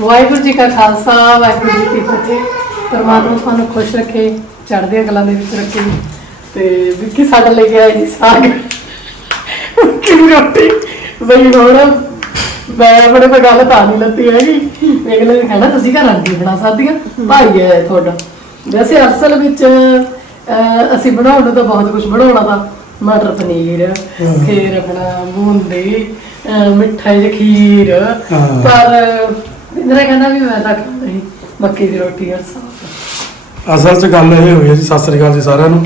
ਵਾਹਿਗੁਰੂ ਜੀ ਕਾ ਖਾਲਸਾ ਵਾਹਿਗੁਰੂ ਜੀ ਕੀ ਫਤਿਹ। ਪਰਮਾਤਮਾ ਤੁਹਾਨੂੰ ਖੁਸ਼ ਰੱਖੇ ਚੜ੍ਹਦੀਆਂ ਕਲਾਂ ਦੇ ਵਿੱਚ ਰੱਖੇ। ਤੇ ਵਿੱਕੀ ਸਾਡਾ ਲੈ ਕੇ ਜੀ ਸਾਗ। ਕਿ ਰੋਟੀ। ਬਈ ਹੁਣ ਮੈਂ ਆਪਣੇ ਤੇ ਗੱਲ ਤਾਂ ਨਹੀਂ ਲੱਤੀ ਹੈਗੀ। ਅਗਲੇ ਨੇ ਕਹਿਣਾ ਤੁਸੀਂ ਘਰ ਆਂਟੀ ਬਣਾ ਸਕਦੀਆਂ ਭਾਈ ਹੈ ਤੁਹਾਡਾ। ਵੈਸੇ ਅਸਲ ਵਿੱਚ ਅਸੀਂ ਬਣਾਉਣ ਨੂੰ ਤਾਂ ਬਹੁਤ ਕੁਝ ਬਣਾਉਣਾ ਤਾਂ ਮਟਰ ਪਨੀਰ ਫਿਰ ਆਪਣਾ ਬੂੰਦੀ ਮਿੱਠਾ ਜਿਹਾ ਖੀਰ। ਹਾਂ। ਪਰ ਇੰਦਰਾ ਕਹਿੰਦਾ ਵੀ ਮੈਂ ਤਾਂ ਮੱਕੀ ਦੀ ਰੋਟੀ ਅਸਲ 'ਚ ਗੱਲ ਇਹ ਹੋਈ ਹੈ ਜੀ ਸਤਿ ਸ੍ਰੀ ਅਕਾਲ ਜੀ ਸਾਰਿਆਂ ਨੂੰ।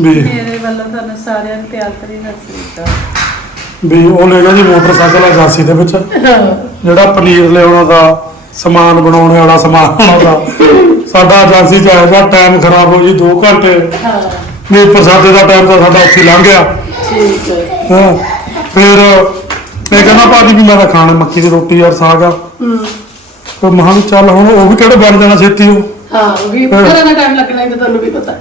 ਵੀ ਮੇਰੇ ਵੱਲੋਂ ਤੁਹਾਨੂੰ ਸਾਰਿਆਂ ਨੂੰ ਪਿਆਰ ਭਰੀ ਸਤਿ ਸ੍ਰੀ ਅਕਾਲ। ਵੀ ਉਹ ਲੈ ਗਿਆ ਜੀ ਮੋਟਰਸਾਈਕਲ ਏਜੰਸੀ ਦੇ ਵਿੱਚ। ਜਿਹੜਾ ਪਨੀਰ ਲਿਆਉਣਾ ਦਾ ਸਮਾਨ ਬਣਾਉਣ ਵਾਲਾ ਸਮਾਨ ਆਉਂਦਾ ਸਾਡਾ ਏਜੰਸੀ 'ਚ ਆਇਆ ਟਾਈਮ ਖਰਾਬ ਹੋ ਜੀ 2 ਘੰਟੇ। ਹਾਂ। ਵੀ ਪ੍ਰਸਾਦੇ ਦਾ ਟਾਈਮ ਤਾਂ ਸਾਡਾ ਉੱਥੇ ਲੰਘ ਗਿਆ। ਠੀਕ ਹੈ। ਹਾਂ। ਫਿਰ ਇਹ ਕਹਿੰਦਾ ਭਾਜੀ ਵੀ ਮੈਂ ਤਾਂ ਖਾਣਾ ਮੱਕੀ ਦੀ ਰੋਟੀ ਯਾਰ ਸਾਗ ਆ। ਹੂੰ। ਫਿਰ ਮਹਾਂ ਵੀ ਚੱਲ ਹੁਣ ਉਹ ਵੀ ਕਿਹੜੇ ਬਣ ਜਾਣਾ ਛੇਤੀ ਉਹ। ਹਾਂ ਉਹ ਵੀ। ਬੜਾ ਟਾਈਮ ਲੱਗਣਾ ਇਹ ਤਾਂ ਤੁਹਾਨੂੰ ਵੀ ਪਤਾ।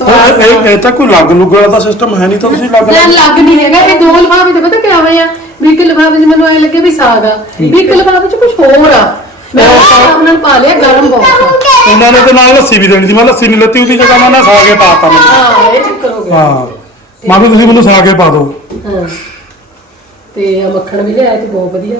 ਇਹ- ਇਹ ਇਹ ਤਾਂ ਕੋਈ ਲੱਗ ਲੁੱਗ ਵਾਲਾ ਤਾਂ ਸਿਸਟਮ ਹੈ ਨਹੀਂ ਤਾਂ ਤੁਸੀਂ ਲੱਗ ਮੈਂ ਲੱਗ ਨਹੀਂ ਹੈਗਾ ਇਹ ਦੋ ਲਫਾਫੇ ਤੇ ਪਤਾ ਕਿਆ ਹੋਇਆ ਵੀ ਇੱਕ ਲਫਾਫੇ 'ਚ ਮੈਨੂੰ ਐ ਲੱਗੇ ਵੀ ਸਾਗ ਆ ਵੀ ਇੱਕ ਲਫਾਫੇ 'ਚ ਕੁਝ ਹੋਰ ਆ। ਮੈਂ ਉਹ ਹਿਸਾਬ ਨਾਲ ਪਾ ਲਿਆ ਗਰਮ ਬਹੁਤ ਆ। ਉਹਨਾਂ ਨੇ ਤੇ ਨਾਲ ਲੱਸੀ ਵੀ ਦੇਣੀ ਸੀ। ਮੈਂ ਲੱਸੀ ਨਹੀਂ ਲੱਤੀ ਉਹਦੀ ਜਗ੍ਹਾ ਮੈਂ ਨਾ ਸਾਗੇ ਪਾਤਾ ਮੈਨੂੰ। ਹਾਂ ਇਹ ਚੱਕਰ ਹੋ ਗਿਆ। ਹਾਂ। ਮੈਂ ਵੀ ਤੁਸੀਂ ਮੈਨੂੰ ਸਾਗੇ ਪਾ ਦਿਓ। ਹਾਂ। ਤੇ ਆ ਮੱਖਣ ਵੀ ਲਿਆਇਆ ਤੇ ਬਹੁਤ ਵਧੀਆ।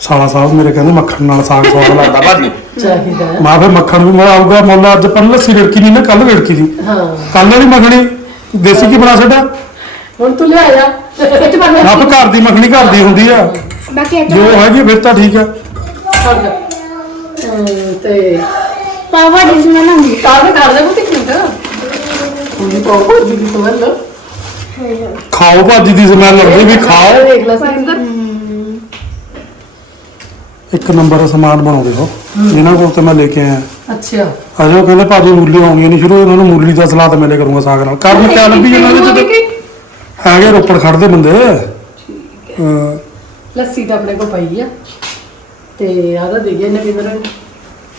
ਸਾਲਾ ਸਾਹਿਬ ਮੇਰੇ ਕਹਿੰਦੇ ਮੱਖਣ ਨਾਲ ਸਾਗ ਸਵਾਦ ਲੱਗਦਾ। ਭਾਜੀ ਚਾਹੀਦਾ ਹੈ। ਮੈਂ ਫਿਰ ਮੱਖਣ ਵੀ ਮੈਂ ਆਊਗਾ ਮੁੱਲ ਅੱਜ ਪਰ ਲੱਸੀ ਰੜਕੀ ਨਹੀਂ ਨਾ ਕੱਲ ਰੜਕੀ ਦੀ। ਹਾਂ। ਕੱਲ ਵਾਲੀ ਮੱਖਣੀ ਦੇਸੀ ਕੀ ਬਣਾ ਛੱਡਿਆ ਹੁਣ ਤੂੰ ਲਿਆਇਆ ਇਹ ਚ ਬਣਾ ਆਪ ਘਰ ਦੀ ਮੱਖਣੀ ਘਰ ਦੀ ਹੁੰਦੀ ਆ। ਬਾਕੀ ਜੋ ਹੈਗੀ ਫਿਰ ਤਾਂ ਠੀਕ ਆ। ਤੇ ਪਾਵਾ ਜਿਸ ਮੈਂ ਨਾ ਕਾਹਦੇ ਕਰ ਦੇ ਬੁੱਤੀ ਕਿੰਦਾ ਉਹਦੀ ਪਾਉ ਜੀ ਦੀ ਸਮਝ ਖਾਓ ਭਾਜੀ ਦੀ ਸਮੈਲ ਆਉਂਦੀ ਵੀ ਖਾਓ। ਦੇਖ ਲੈ ਸਿੰਦਰ ਇੱਕ ਨੰਬਰ ਦਾ ਸਮਾਨ ਬਣਾਉਂਦੇ ਹੋ। ਇਹਨਾਂ ਕੋਲ ਤੇ ਮੈਂ ਲੈ ਕੇ ਆਇਆ। ਅੱਛਾ। ਅਜੇ ਕਹਿੰਦੇ ਭਾਜੀ ਮੂਲੀ ਆਉਣੀ ਨਹੀਂ ਸ਼ੁਰੂ ਇਹਨਾਂ ਨੂੰ ਮੂਲੀ ਦਾ ਸਲਾਦ ਮਿਲੇ ਕਰੂੰਗਾ ਸਾਗ ਨਾਲ। ਕਰਨ ਕਿਆ ਲੱਭੀ ਇਹਨਾਂ ਦੇ ਚ ਹੈਗੇ ਰੋਪੜ ਖੜਦੇ ਬੰਦੇ। ਅਹ ਲੱਸੀ ਤਾਂ ਆਪਣੇ ਕੋਲ ਪਈ ਆ। ਤੇ ਆਦਾ ਦੇ ਗਿਆ ਨਵੀਂ ਬਰਨ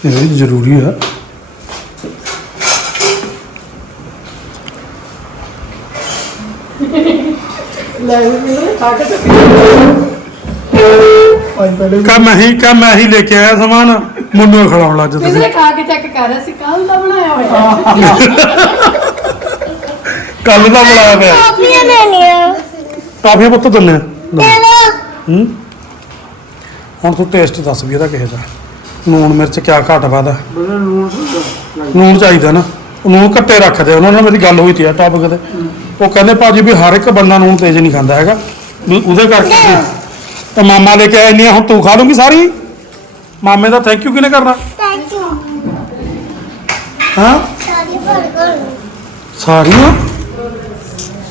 ਇਹ ਵੀ ਜ਼ਰੂਰੀ ਆ। ਲੈ ਖਾ ਕੇ ਤੇ ਹੀ ਹੀ ਲੈ ਕੇ ਆਇਆ ਸਮਾਨ ਮੈਨੂੰ ਖਿਲਾਉਣ ਲੱਗ ਜਾ ਤੁਸੀਂ ਖਾ ਕੇ ਚੈੱਕ ਕਰ ਰਿਹਾ ਸੀ ਕੱਲ ਦਾ ਬਣਾਇਆ ਹੋਇਆ। ਕੱਲ ਦਾ ਬੁਲਾਇਆ ਪਿਆ ਕਾਫੀਆਂ ਲੈਣੀਆਂ ਕਾਫੀ ਪੁੱਤ ਦਿੰਨੇ ਆ। ਹੂੰ। ਹੁਣ ਤੂੰ ਟੇਸਟ ਦੱਸ ਵੀ ਇਹਦਾ ਕਿਹੋ ਜਿਹਾ। ਨੂਣ ਮਿਰਚ ਕਿਆ ਘੱਟ ਆ? ਨੂਣ ਚਾਹੀਦਾ ਨਾ। ਨੂਣ ਘੱਟੇ ਰੱਖਦੇ ਉਹਨਾਂ ਨਾਲ ਮੇਰੀ ਗੱਲ ਹੋਈ ਤੀ ਆ ਟਾਪਿਕ ਤੇ। ਉਹ ਕਹਿੰਦੇ ਭਾਜੀ ਵੀ ਹਰ ਇੱਕ ਬੰਦਾ ਨੂਣ ਤੇਜ਼ ਨਹੀਂ ਖਾਂਦਾ ਹੈਗਾ। ਵੀ ਉਹਦੇ ਕਰਕੇ ਤਾਂ ਮਾਮਾ ਲੈ ਕੇ ਆਇਆ ਇੰਨੀਆਂ ਹੁਣ ਤੂੰ ਖਾ ਲੂੰਗੀ ਸਾਰੀ? ਮਾਮੇ ਦਾ ਥੈਂਕ ਯੂ ਕਿਹਨੇ ਕਰਨਾ? ਥੈਂਕ ਯੂ ਹਾਂ? ਸਾਰੀ ਬਰਗਰ ਸਾਰੀਆਂ?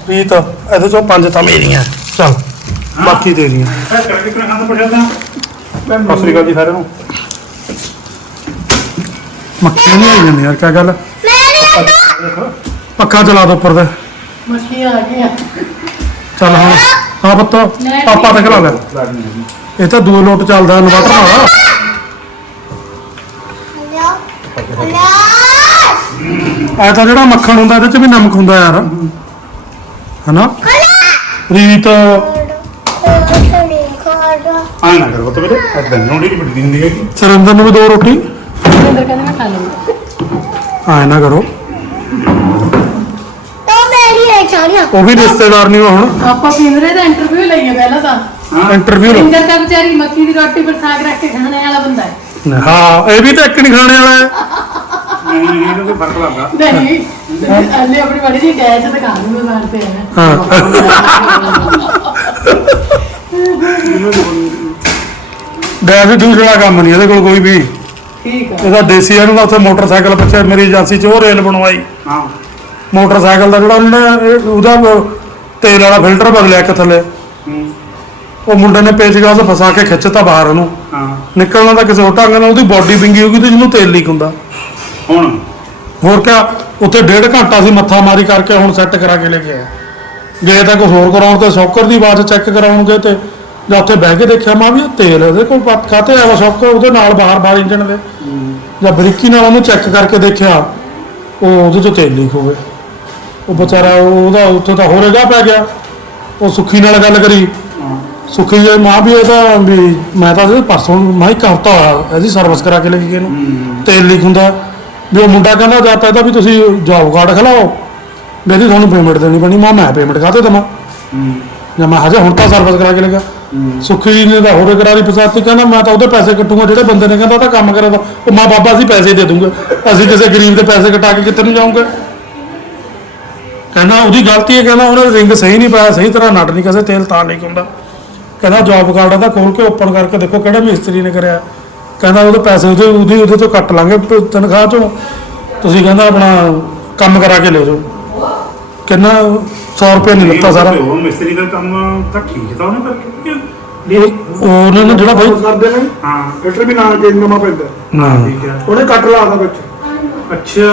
ਰੀਤ ਇਹਦੇ ਚੋਂ ਪੰਜ ਤਾਂ ਮੇਰੀਆਂ। ਚੱਲ ਬਾਕੀ ਤੇਰੀਆਂ। ਸਤਿ ਸ੍ਰੀ ਅਕਾਲ ਜੀ ਸਾਰਿਆਂ ਨੂੰ। ਮੱਖੀਆਂ ਨਹੀਂ ਆਈ ਜਾਂਦੀਆਂ ਯਾਰ ਕਿਆ ਗੱਲ? ਪੱਖਾ ਚਲਾ ਦੋ ਉੱਪਰ ਦੇ। ਮੱਛੀਆਂ ਆ ਗਈਆਂ। ਚੱਲ ਹੁਣ ਹਾਂ ਪੁੱਤ ਪਾਪਾ ਤੇ ਖਲਾ ਲੈ। ਇਹ ਤਾਂ ਦੋ ਲੋਟ ਚੱਲਦਾ ਇਨਵਰਟਰ ਨਾਲ। ਐ ਤਾਂ ਜਿਹੜਾ ਮੱਖਣ ਹੁੰਦਾ ਇਹਦੇ ਚ ਵੀ ਨਮਕ ਹੁੰਦਾ ਯਾਰ। ਹਨਾ? ਰੀਤ। ਆ ਨਾ ਕਰੋ ਤਾਂ ਮੇਰੇ ਐਦਾਂ ਨਹੀਂ ਹੁੰਦੀ ਵੱਡੀ ਹੁੰਦੀ ਹੈ ਸਰਿੰਦਰ ਨੂੰ ਵੀ ਦੋ ਰੋਟੀ। ਅੰਦਰ ਕਹਿੰਦੇ ਮੈਂ ਖਾ ਲਵਾਂਗਾ ਐ ਨਾ ਕਰੋ। ਸਾਰੀਆਂ ਉਹ ਵੀ ਰਿਸ਼ਤੇਦਾਰ ਨਹੀਂ ਹੁਣ। ਆਪਾਂ ਪਿੰਦਰੇ ਦਾ ਇੰਟਰਵਿਊ ਲਈਏ ਪਹਿਲਾਂ ਤਾਂ। ਇੰਟਰਵਿਊ ਲਓ। ਪਿੰਦਰ ਤਾਂ ਵਿਚਾਰੀ ਮੱਕੀ ਦੀ ਰੋਟੀ ਪਰ ਸਾਗ ਰੱਖ ਕੇ ਖਾਣੇ ਵਾਲਾ ਬੰਦਾ ਹੈ। ਹਾਂ ਇਹ ਵੀ ਤਾਂ ਇੱਕ ਨਹੀਂ ਖਾਣੇ ਵਾਲਾ ਹੈ। ਨਹੀਂ ਨਹੀਂ ਇਹਦਾ ਕੋਈ ਫ਼ਰਕ ਲੱਗਦਾ। ਨਹੀਂ ਅੱਲੇ ਆਪਣੀ ਬੜੀ ਜੀ ਗੈਸ ਦਿਖਾ ਦੂੰਗਾ ਬਾਹਰ ਤੇ ਹੈ। ਹਾਂ। ਡੈਸ ਦੂਸਰਾ ਕੰਮ ਨਹੀਂ ਇਹਦੇ ਕੋਲ ਕੋਈ ਵੀ। ਠੀਕ ਆ। ਇਹਦਾ ਦੇਸੀ ਇਹਨੂੰ ਤਾਂ ਉੱਥੇ ਮੋਟਰਸਾਈਕਲ ਪਿੱਛੇ ਮੇਰੀ ਏਜੰਸੀ 'ਚ ਉਹ ਰੇਲ ਬਣਵਾਈ। ਹਾਂ। ਮੋਟਰਸਾਈਕਲ ਦਾ ਜਿਹੜਾ ਉਹਨਾਂ ਇਹ- ਉਹਦਾ ਉਹ ਤੇਲ ਵਾਲਾ ਫਿਲਟਰ ਬਦਲਿਆ ਕਿ ਥੱਲੇ। ਹੂੰ, ਉਹ ਮੁੰਡੇ ਨੇ ਪੇਚਗਾਸ ਫਸਾ ਕੇ ਖਿੱਚਤਾ ਬਾਹਰ ਉਹਨੂੰ ਹਾਂ। ਨਿਕਲਣਾ ਤਾਂ ਕਿਸੇ ਹੋਰ ਢੰਗ ਨਾਲ ਉਹਦੀ ਬਾਡੀ ਵਿੰਗੀ ਹੋ ਗਈ ਤੇ ਜਿਹਨੂੰ ਤੇਲ ਲੀਕ ਹੁੰਦਾ। ਹੁਣ? ਹੋਰ ਕਿਆ ਉੱਥੇ ਡੇਢ ਘੰਟਾ ਸੀ ਮੱਥਾ ਮਾਰੀ ਕਰਕੇ ਹੁਣ ਸੈੱਟ ਕਰਾ ਕੇ ਲੈ ਕੇ ਆਇਆ। ਗਏ ਤਾਂ ਕੁਝ ਹੋਰ ਕਰਾਉਣ ਤੇ ਸ਼ੌਕਰ ਦੀ ਆਵਾਜ਼ ਚੈੱਕ ਕਰਾਉਣਗੇ ਤੇ ਜਾਂ ਉੱਥੇ ਬਹਿ ਕੇ ਦੇਖਿਆ ਮੈਂ ਵੀ ਇਹ ਤੇਲ ਇਹਦੇ ਕੋਲ ਪੱਤ ਖਾਤੇ ਆਵਾ ਸ਼ੌਕਰ ਉਹਦੇ ਨਾਲ ਬਾਹਰ ਬਾਹਰ ਇੰਜਣ ਦੇ। ਜਾਂ ਬਰੀਕੀ ਨਾਲ ਉਹਨੂੰ ਚੈੱਕ ਕਰਕੇ ਦੇਖਿਆ ਉਹ ਉਹਦੇ ਚੋਂ ਤੇਲ ਲੀਕ ਹੋ ਗਿਆ। ਉਹ ਵਿਚਾਰਾ ਉਹ- ਉਹਦਾ ਉੱਥੇ ਤਾਂ ਹੋਰ ਜਗ੍ਹਾ ਪੈ ਗਿਆ। ਉਹ ਸੁੱਖੀ ਨਾਲ ਗੱਲ ਕਰੀ। ਸੁਖੀ ਜੀ ਮਾਂ ਵੀ ਇਹ ਤਾਂ ਵੀ ਮੈਂ ਤਾਂ ਇਹਦੇ ਪਰਸੋਂ ਮੈਂ ਇੱਕ ਹਫਤਾ ਹੋਇਆ ਇਹਦੀ ਸਰਵਿਸ ਕਰਾ ਕੇ ਲੈ ਕੇ ਗਏ ਨੂੰ। ਤੇਲ ਲੀਕ ਹੁੰਦਾ। ਵੀ ਉਹ ਮੁੰਡਾ ਕਹਿੰਦਾ ਜਾਂ ਤਾਂ ਇਹਦਾ ਵੀ ਤੁਸੀਂ ਜੌਬ ਕਾਰਡ ਖਿਲਾਓ। ਵੀ ਇਹਦੀ ਤੁਹਾਨੂੰ ਪੇਮੈਂਟ ਦੇਣੀ ਪੈਣੀ ਮੈਂ ਮੈਂ ਪੇਮੈਂਟ ਕਾਹਤੇ ਦੇਵਾਂ? ਜਾਂ ਮੈਂ ਹਜੇ ਹੁਣ ਤਾਂ ਸਰਵਿਸ ਕਰਾ ਕੇ ਲਗਾ ਸੁਖੀ ਜੀ ਨੇ ਤਾਂ ਹੋਰ ਕਰਾਰੀ ਪਸਾਤੀ ਕਹਿੰਦਾ ਮੈਂ ਤਾਂ ਉਹਦੇ ਪੈਸੇ ਕੱਟੂਗਾ ਜਿਹੜੇ ਬੰਦੇ ਨੇ ਕਹਿੰਦਾ ਤਾਂ ਕੰਮ ਕਰਿਆ ਤਾਂ ਉਹ ਮਾਂ ਬਾਬਾ ਅਸੀਂ ਪੈਸੇ ਦੇ ਦੂੰਗੇ। ਅਸੀਂ ਕਿਸੇ ਗਰੀਬ ਦੇ ਪੈਸੇ ਕਟਾ ਕੇ ਕਿੱਥੇ ਨੂੰ ਜਾਊਂਗੇ? ਕਹਿੰਦਾ ਉਹਦੀ ਗਲਤੀ ਹੈ ਕਹਿੰਦਾ ਉਹਨੇ ਰਿੰਗ ਸਹੀ ਨਹੀਂ ਪਾਇਆ ਸਹੀ ਤਰ੍ਹਾਂ ਨਟ ਨਹੀਂ ਕਸੇ ਤੇਲ ਤਾਂ ਨਹੀਂ ਹੁੰਦਾ। ਕਹਿੰਦਾ ਜੌਬ ਕਾਰਡ ਦਾ ਖੋਲ ਕੇ ਓਪਨ ਕਰਕੇ ਦੇਖੋ ਕਿਹੜਾ ਮਿਸਤਰੀ ਨੇ ਕਰਿਆ। ਕਹਿੰਦਾ ਉਹਦੇ ਪੈਸੇ ਉਹਦੇ ਉਹਦੀ ਉਹਦੇ ਤੋਂ ਕੱਟ ਲਾਂਗੇ ਤਨਖਾਹ ਚੋਂ। ਤੁਸੀਂ ਕਹਿੰਦਾ ਆਪਣਾ ਕੰਮ ਕਰਾ ਕੇ ਲੈ ਜਾਓ। ਕਿੰਨਾ 100 ਰੁਪਏ ਨਹੀਂ ਲੱਤਾ ਸਾਰਾ। ਉਹ ਮਿਸਤਰੀ ਦਾ ਕੰਮ ਤਾਂ ਠੀਕ ਤਾਂ ਉਹਨੇ ਕਰਕੇ ਉਹਨਾਂ ਨੇ ਜਿਹੜਾ ਬਾਈ ਕਰਦੇ ਨੇ? ਹਾਂ ਫਿਲਟਰ ਵੀ ਨਾਲ ਚੇਂਜ ਨਵਾਂ ਪੈਂਦਾ ਨਾ। ਠੀਕ ਹੈ। ਉਹਨੇ ਕੱਟ ਲਾਦਾ ਵਿੱਚ। ਅੱਛਾ।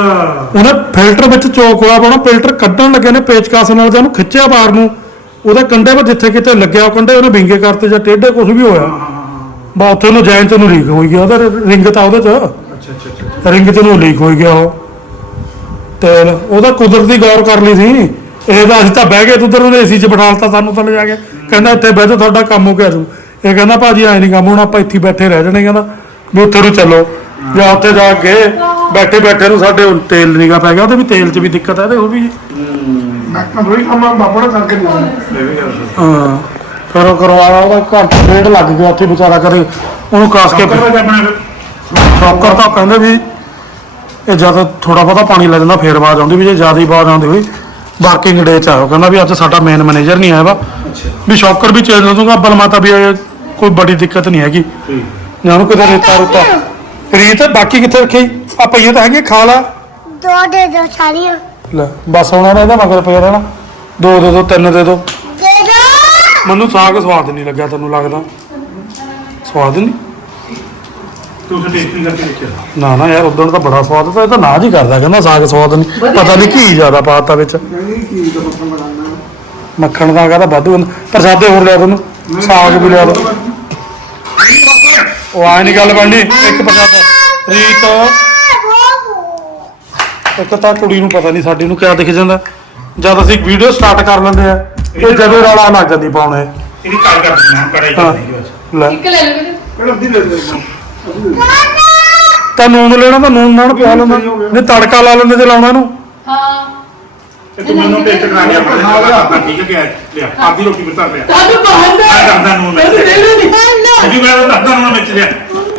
ਉਹਨੇ ਫਿਲਟਰ ਵਿੱਚ ਚੋਕ ਹੋਇਆ ਪਾਉਣਾ ਫਿਲਟਰ ਕੱਢਣ ਲੱਗੇ ਨੇ ਪੇਚਕਸ ਨਾਲ ਜਾਂ ਉਹਨੂੰ ਖਿੱਚਿਆ ਬਾਹਰ ਨੂੰ। ਉਹਦੇ ਕੰਡੇ 'ਤੇ ਜਿੱਥੇ ਕਿਤੇ ਲੱਗਿਆ ਉਹ ਕੰਡੇ ਉਹਨੇ ਵਿੰਗੇ ਕਰਤੇ ਜਾਂ ਟੇਢੇ ਕੁਝ ਵੀ ਹੋਇਆ। ਬਾ ਉੱਥੇ ਨੂੰ ਜੈਨ ਨੂੰ ਲੀਕ ਹੋਈ ਗਿਆ ਉਹਦਾ ਰਿੰਗ ਤਾਂ ਉਹਦੇ 'ਚ। ਅੱਛਾ ਅੱਛਾ ਅੱਛਾ ਰਿੰਗ ਚ ਨੂੰ ਲੀਕ ਹੋਈ ਗਿਆ ਉਹ। ਤੇਲ ਉਹਦਾ ਕੁਦਰਤੀ ਗੌਰ ਕਰ ਲਈ ਸੀ। ਇਹ ਤਾਂ ਅਸੀਂ ਤਾਂ ਬਹਿ ਗਏ ਉਧਰ ਉਹਨੇ ਏਸੀ 'ਚ ਬਿਠਾ ਲਤਾ ਸਾਨੂੰ ਤਾਂ ਲਿਜਾ ਕੇ। ਕਹਿੰਦਾ ਇੱਥੇ ਬਹਿ ਜਾ ਤੁਹਾਡਾ ਕੰਮ ਹੋ ਗਿਆ ਜੂ ਇਹ ਕਹਿੰਦਾ ਭਾਜੀ ਐ ਨਹੀਂ ਕੰਮ ਹੁਣ ਆਪਾਂ ਇੱਥੇ ਬੈਠੇ ਰਹਿ ਜਾਣੇ ਕਹਿੰਦਾ। ਵੀ ਉੱਥੇ ਨੂੰ ਚੱਲੋ। ਜਾਂ ਉੱਥੇ ਜਾ ਕੇ ਬੈਠੇ ਬੈਠੇ ਨੂੰ ਸਾਡੇ ਹੁਣ ਤੇਲ ਨਿਗਾ ਪੈ ਗਿਆ ਉਹਦੇ ਵੀ ਤੇਲ 'ਚ ਵੀ ਦਿੱਕਤ ਹੈ ਤੇ ਉਹ ਵੀ ਮੈਂ ਥੋੜੀ ਕੰਮ ਨੇ ਕਰਕੇ ਨਹੀਂ ਹਾਂ। ਕਰੋ ਕਰਵਾਇਆ ਉਹਦਾ ਘੰਟਾ ਡੇਢ ਲੱਗ ਗਿਆ ਉੱਥੇ ਵਿਚਾਰਾ ਕਰੇ ਉਹਨੂੰ ਕਾਸ ਕੇ ਸ਼ੌਕਰ ਤਾਂ ਕਹਿੰਦੇ ਵੀ ਇਹ ਜਦ ਥੋੜਾ ਬਹੁਤਾ ਪਾਣੀ ਲੈ ਜਾਂਦਾ ਫੇਰ ਆਵਾਜ਼ ਆਉਂਦੀ ਵੀ ਜੇ ਜ਼ਿਆਦਾ ਹੀ ਆਵਾਜ਼ ਆਉਂਦੀ ਹੋਈ ਵਰਕਿੰਗ ਡੇ ਚ ਕਹਿੰਦਾ ਵੀ ਅੱਜ ਸਾਡਾ ਮੇਨ ਮੈਨੇਜਰ ਨਹੀਂ ਆਇਆ ਵਾ। ਅੱਛਾ। ਵੀ ਸ਼ੌਕਰ ਵੀ ਚੇਂਜ ਦੂੰਗਾ ਅੱਬਲ ਮਾਤਾ ਵੀ ਇਹ ਕੋਈ ਬੜੀ ਦਿੱਕਤ ਨਹੀਂ ਹੈਗੀ। ਠੀਕ ਜਾਂ ਉਹਨੂੰ ਕਿਤੇ ਰੇਤਾ ਰੁੱਤਾ। ਰੀਤ ਬਾਕੀ ਕਿੱਥੇ ਰੱਖੀ? ਆ ਪਈਆਂ ਤਾਂ ਹੈਗੀਆਂ ਖਾ ਲਾ। ਦੋ ਦੇ ਦੋ ਸਾਰੀਆਂ। ਲੈ ਬਸ ਉਹਨਾਂ ਨੇ ਇਹਦਾ ਮਗਰ ਪਿਆ ਰਹਿਣਾ। ਦੋ ਦੇ ਦੋ ਤਿੰਨ ਦੇ ਦੋ। ਦੇ ਦੋ। ਮੈਨੂੰ ਸਾਗ ਸਵਾਦ ਨਹੀਂ ਲੱਗਿਆ ਤੈਨੂੰ ਲੱਗਦਾ? ਸਵਾਦ ਨਹੀਂ? ਤੂੰ ਤਾਂ ਟੇਸਟਿੰਗ ਕਰਕੇ ਦੇਖਿਆ। ਨਾ ਨਾ ਯਾਰ ਉਦੋਂ ਤਾਂ ਬੜਾ ਸਵਾਦ ਤਾਂ ਇਹ ਤਾਂ ਨਾ ਜੀ ਕਰਦਾ ਕਹਿੰਦਾ ਸਾਗ ਸਵਾਦ ਨਹੀਂ। ਪਤਾ ਨਹੀਂ ਕੀ ਜ਼ਿਆਦਾ ਪਾਤਾ ਵਿੱਚ। ਕਹਿੰਦੀ ਕੀ ਦਾ ਮੱਖਣ ਬਣਾਉਣਾ। ਮੱਖਣ ਦਾ ਕਹਿੰਦਾ ਵਾਧੂ ਹੁੰਦਾ। ਪ੍ਰਸਾਦੇ ਹੋਰ ਲਿਆ ਤੈਨੂੰ ਸਾਗ ਵੀ ਲਿਆ ਦੋ ਉਹ ਆਏ ਨਹੀਂ ਗੱਲ ਬਣਨੀ ਇੱਕ ਪ੍ਰਸਾਦਾ। ਰੀਤ। ਇੱਕ ਤਾਂ ਕੁੜੀ ਨੂੰ ਪਤਾ ਨਹੀਂ ਸਾਡੀ ਨੂੰ ਕਿਆ ਦਿਖ ਜਾਂਦਾ। ਜਦ ਅਸੀਂ ਵੀਡੀਓ ਸਟਾਰਟ ਕਰ ਲੈਂਦੇ ਆ ਇਹ ਜਦੋਂ ਰੌਲਾ ਲੱਗ ਜਾਂਦੀ ਪਾਉਣੇ। ਇਹਦੀ ਕਾਲ ਕਰ ਦਿੰਦੇ ਹਾਂ ਕੜਾਈ ਹਾਂ। ਕਰਦੀ ਬਸ ਲੈ। ਇੱਕ ਲੈ ਲਓ ਵੀਰੇ। ਕਿਹੜਾ ਅੱਧੀ ਦੇ ਦੇ ਤਾਂ ਨੂਨ ਲੈਣਾ ਤਾਂ ਨੂਨ ਨਾਲ ਪਿਆ ਲੈਂਦਾ। ਨਹੀਂ ਤੜਕਾ ਲਾ ਲੈਂਦੇ ਜੇ ਲਾਉਣਾ ਇਹਨੂੰ। ਹਾਂ। ਤੇ ਤੂੰ ਮੈਨੂੰ ਟੇਸਟ ਕਰਾ ਲਿਆ ਆਪਣੇ ਨਾਲ ਹਾਂ ਠੀਕ ਹੈ ਲਿਆ ਆਦੀ ਰੋਟੀ ਬਤਾ ਲਿਆ। ਤੁਹਾਨੂੰ ਬਾਹਰ ਦਾ। ਮੈਂ ਕਰਦਾ ਨੂੰ ਮੈਂ ਅਸੀਂ ਰਹਿਣਾ ਨਹੀਂ ਜੀ ਮੈਂ ਤਾਂ ਦੱਸਦਾ ਨੂੰ ਵਿੱਚ ਲਿਆ।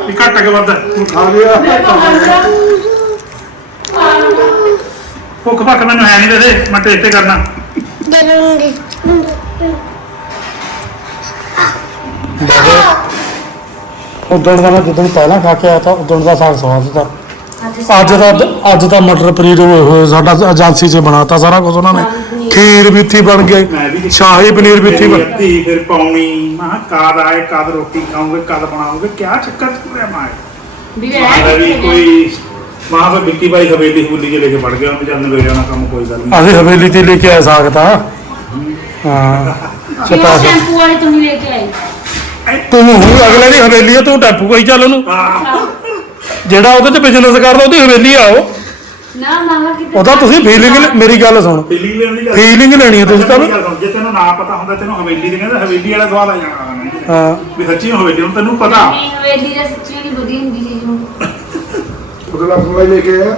ਵੀ ਘੱਟ ਕੇ ਵੱਧ। ਖਾ ਲਿਆ। ਭੁੱਖ ਭੱਖ ਮੈਨੂੰ ਹੈ ਨਹੀਂ ਦੇ ਮੈਂ ਟੇਸਟ ਕਰਨਾ ਦਰੰਗੇ ਉਦੋਂ ਦਾ ਮੈਂ ਜਦੋਂ ਪਹਿਲਾਂ ਖਾ ਕੇ ਆਇਆ ਤਾਂ ਉਦੋਂ ਦਾ ਸਾਗ ਸਵਾਦ ਸੀ ਅੱਜ ਦਾ ਅੱਜ ਦਾ ਮਟਰ ਪਨੀਰ ਹੋਏ ਸਾਡਾ ਏਜੰਸੀ 'ਚ ਬਣਾਤਾ ਸਾਰਾ ਕੁਝ ਉਹਨਾਂ ਨੇ। ਖੀਰ ਵੀ ਇੱਥੇ ਬਣ ਗਈ। ਸ਼ਾਹੀ ਪਨੀਰ ਵੀ ਇੱਥੇ ਬਣ ਫਿਰ ਪਾਉਣੀ। ਮੈਂ ਕਿਹਾ ਕਦ ਆਏ ਕਦ ਰੋਟੀ ਖਾਓਗੇ ਕਦ ਬਣਾਓਗੇ? ਕਿਆ ਚੱਕਰ ਰਿਹਾ ਮਾਏ? ਵੀ ਕੋਈ ਮਾਂ ਵੀ ਵਿੱਕੀ ਭਾਈ ਹਵੇਲੀ ਹਵੇਲੀ ਚ ਲੈ ਕੇ ਵੜ ਗਿਆ। ਉਹਨੇ ਚੱਲ ਨਵੇੜਿਆ ਨਾ ਕੰਮ ਕੋਈ ਗੱਲ ਨਹੀਂ। ਅਸੀਂ ਹਵੇਲੀ ਤੇ ਲੈ ਕੇ ਸਾਗ ਤਾਂ ਹਾਂ। ਸਪੈਸ਼ਲ ਸ਼ੈਂਪੂ ਵਾਲੇ ਤੋਂ ਨਹੀਂ ਲੈ ਕੇ ਆਈ ਤੂੰ ਹੁਣ ਅਗਲੇ ਦੀ ਹਵੇਲੀ ਆ ਤੂੰ ਟੈਂਪੂ ਕੋਈ ਚੱਲ ਉਹਨੂੰ। ਹਾਂ। ਜਿਹੜਾ ਉਹਦੇ ਤੇ ਬਿਜ਼ਨਸ ਕਰਦਾ ਉਹਦੀ ਹਵੇਲੀ ਆਓ ਨਾ ਨਾ ਕਿਤੇ ਉਹਦਾ ਤੁਸੀਂ ਫੀਲਿੰਗ ਮੇਰੀ ਗੱਲ ਸੁਣ। ਵੀ ਫੀਲਿੰਗ ਲੈਣੀ ਹੈ ਤੁਸੀਂ ਤਾਂ ਜੇ ਤੈਨੂੰ ਨਾ ਪਤਾ ਹੁੰਦਾ ਤੈਨੂੰ ਹਵੇਲੀ ਦੇ ਕਹਿੰਦੇ ਹਵੇਲੀ ਵਾਲਾ ਸਵਾਦ ਆ ਜਾਣਾ ਹਾਂ। ਵੀ ਸੱਚੀ ਹਵੇਲੀ ਹੁਣ ਤੈਨੂੰ ਪਤਾ। ਨਹੀਂ ਹਵੇਲੀ ਦਾ ਸੱਚੀ ਨਹੀਂ ਵਧੀਆ ਹੁੰਦੀ ਚੀਜ਼ ਨੂੰ ਉਹਦੇ ਨਾਲ ਫੁੱਲਾ ਲੈ ਕੇ ਆਇਆ।